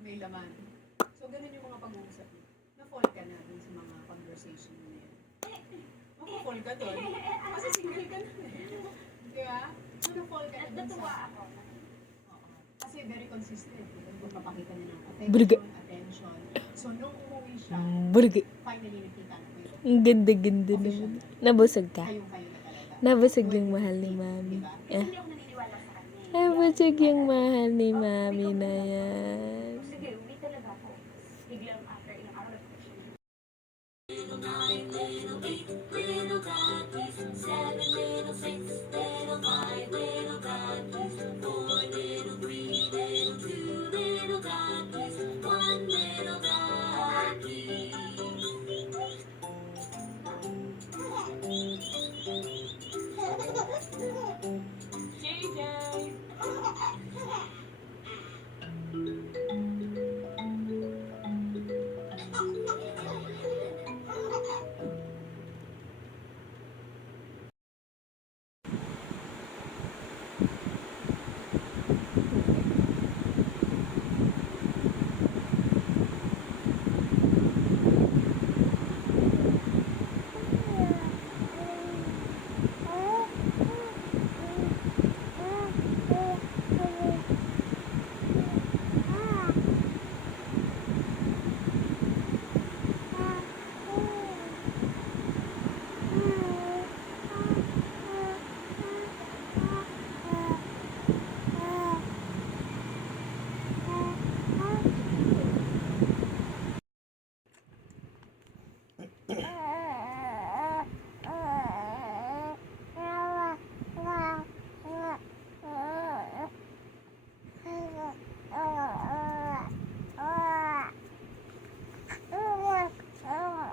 may laman. So, ganun yung mga pag-uusap mo. Na-fall ka na dun sa mga conversation mo na yan. Maka-fall ka dun. Kasi single ka na eh. Kaya, na-fall ka na dun Natuwa sa... ako. Oo. Kasi very consistent. Kung papakita niya ng Burga. attention. So, nung umuwi siya, Burgi. finally nakita na kayo. Ang ganda-ganda naman. Nabusog ka? Kayong-kayo na talaga. Nabusog yung mahal ni Mami. Diba? Eh, Hindi ako naniniwala sa kanya. nabusog yung mahal ni Mami na yan. Sige, uwi talaga ako. Biglang after ilang araw, nag-push siya. JJ!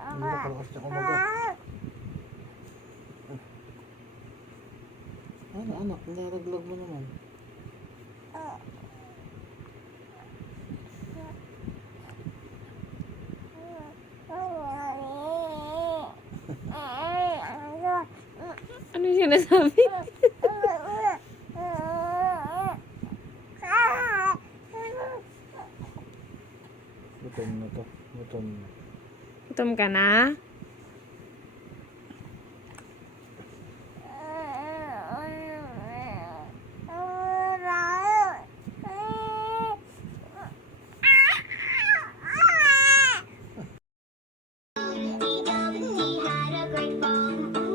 Hindi na palakas niya kumaga. Ano anak, nilaglag mo naman. Ano yung sinasabi? Gutom na to. Gutom na. Gutom ka na? Had a great fall.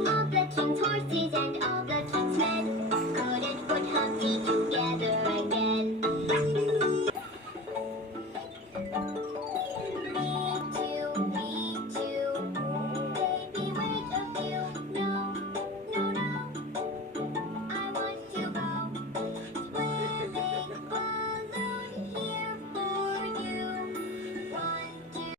All the king's horses and all the king's men couldn't put Humpty together again. Me too, baby, wait a few. No, no, no, I want to go. Swimming balloon here for you. One, two.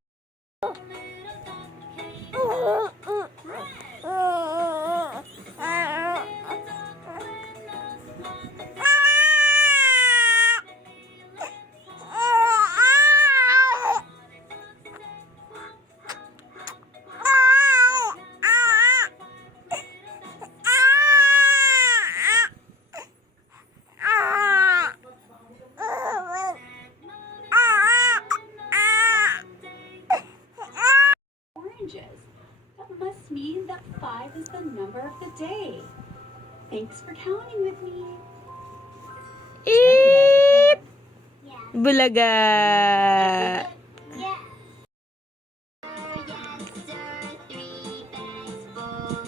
Oranges. That must mean that 5 is the number of the day. Thanks for counting with me. Eep! Yeah. Bulaga! Yeah. Yes, sir, 3 bags full.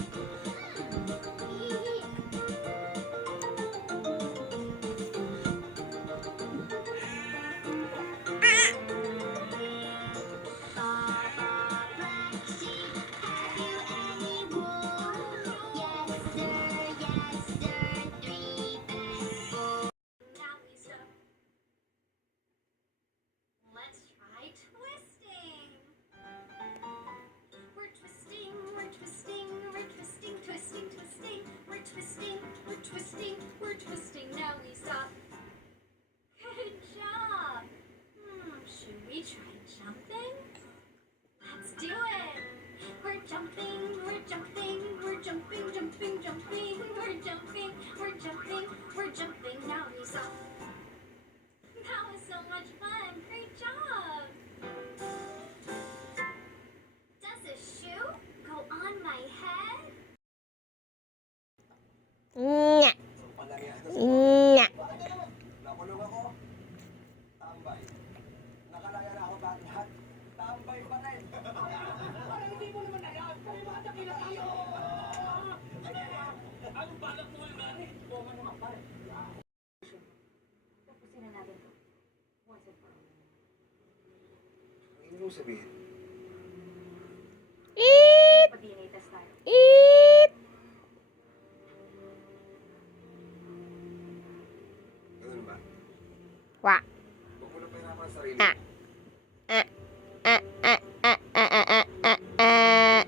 Baba black sheep, have you any wool? Yes, sir, 3 bags full. Now we stop. Let's try Tapusin na natin to. Once and for all. Ang ibig mong sabihin, Pa-DNA test tayo. ganun ba? Wa. Huwag mo na pahirapan ang sarili Ah. mo.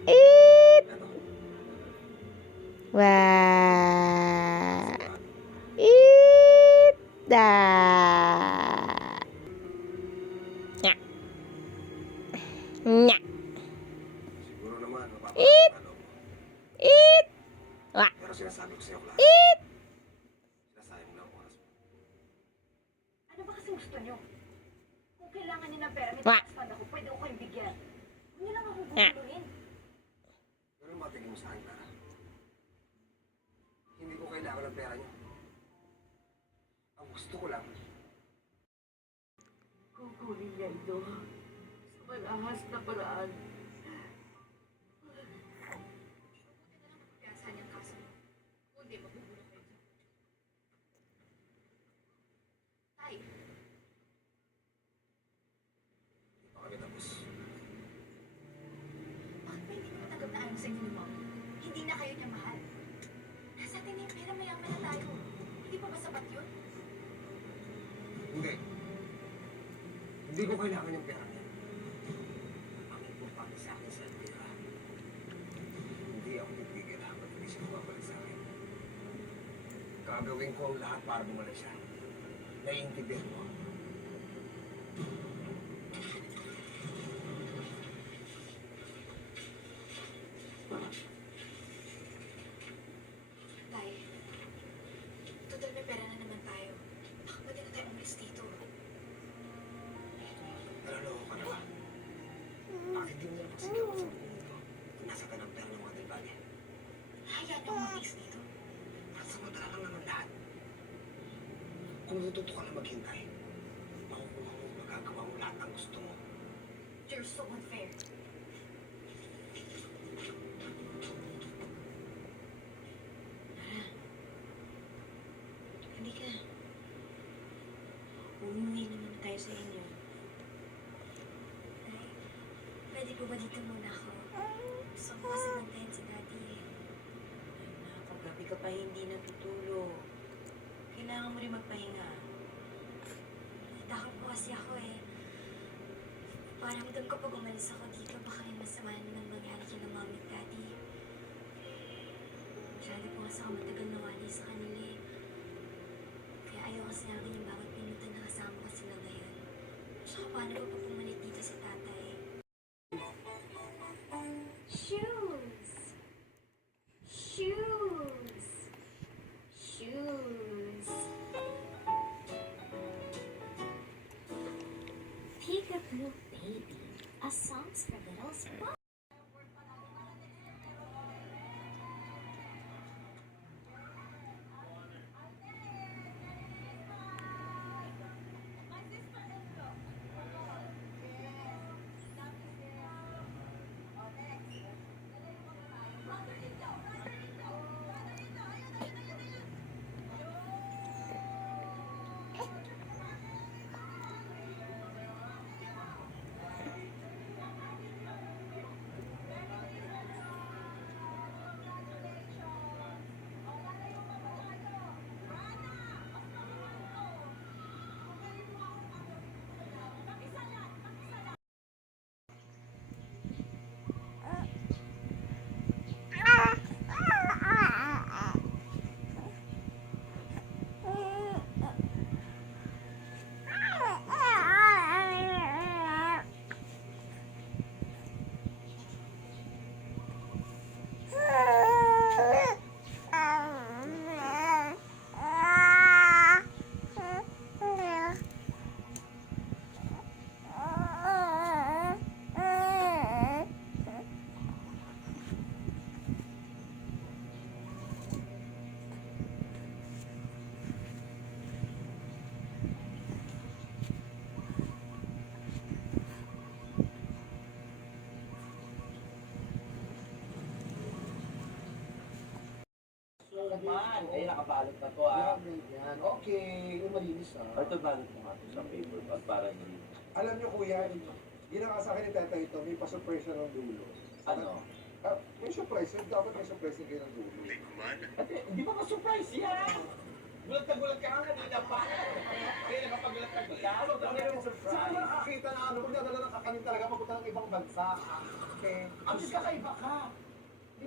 Eto, Wa. Da. Nya. Nya. siguro naman, mapapakalo mo. Wa. Pero sinasabi ko sa'yo, Clara. Sinasayang mo lang ang oras mo. Ano ba kasing gusto nyo? Kung kailangan niyo ng pera, may Wah. tax fund ako, pwede ko kayong bigyan. Huwag niyo lang ako Ah. guguluhin. Pero matigil mo sa akin, Clara. Hindi ko kailangan ng pera niyo. Ang gusto ko lang, Kukunin niya ito sa malahas na paraan. Saan yung kaso mo? Kundi, magbubulok kayo dyan. Tay, hindi pa kami tapos. bakit ba hindi mo matanggap na ayaw sa inyo ni Mom? Hindi na kayo niya mahal. Nasa atin na yung pera, mayaman na tayo. Hindi pa ba sapat yun? Hindi. Hindi ko kailangan yung pera niya. Ang importante sa akin sa pera. Hindi ako titigil hanggat hindi siya bumabalik sa akin. Gagawin ko ang lahat para bumalik siya. Naiintindihan mo. Tay, total may pera na naman tayo. Baka pwede na tayo umalis dito. Naloloko ka na ba? Bakit di mo na pasigaw sa mundo nito? Nasa ka ng pera ng mga tilbali. Hayaan niyo umalis dito. Pansamantala lang naman lahat. Kung natuto ka lang maghintay, makukuha mo magagawa mo lahat ng gusto mo. You're so unfair. Halika. Umuwi naman tayo sa inyo. Ay, pwede po ba dito muna ako? Gusto ko kasi bantayan si Daddy eh. Paggabi ka pa hindi natutulog. Kailangan mo rin magpahinga. Natakot po kasi ako eh. Parang doon ko pag umalis ako dito, baka may masama naman mangyari kila Mommy at Daddy. Masyado po kasi ako matagal nawali sa kanila eh. Kaya ayoko sinabi yung bawat minuto na kasama ko sila ngayon. Tsaka paano ko pa pumalik dito si tatay? Shoes! Shoes! Shoes! Peekaboo Baby, a songs for little spots. naman. Eh, nakabalot na to ah. Yan. Okay, yung malinis ah. Ito balot mo nga to sa paper bag para hindi. Alam niyo kuya, ginawa sa akin ni Tata ito, may pa-surprise na ng dulo. Ano? May surprise, dapat may surprise na kayo ng dulo. Kasi hindi pa ma-surprise yan. Gulat na gulat ka nga kanina pa. Kaya nakapagulat na gulat. Ano ba yung surprise? Saan mo nakakita na ano, kung nadala ng kakanin talaga, mapunta ng ibang bansa. Okay. Ang just kakaiba ka.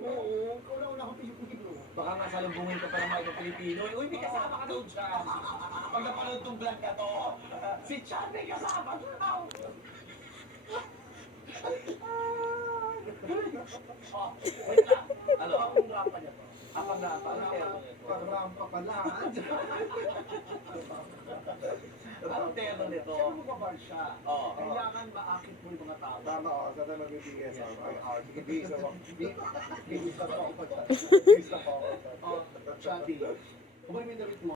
Oo, ikaw na una akong Pilipino. Baka nga salubungin ka pa ng mga ibang Pilipino. Uy, may kasama ka doon dyan. Pag napanood tong vlog ka to, si Chan may kasama doon. Oh, wait lang. Ano? Ang rapa niya to. Apang rapa. Pag-rampa pala. Ang terno nito. Siyempre magbabar siya. Oo. Kailangan maakit mo yung mga tao. Tama ako, sa tayo magbibigay sa ako. Sige, bigay sa ako. Bigay sa ako. Bigay sa ako. Oh, Chubby. Kung ano yung damit mo,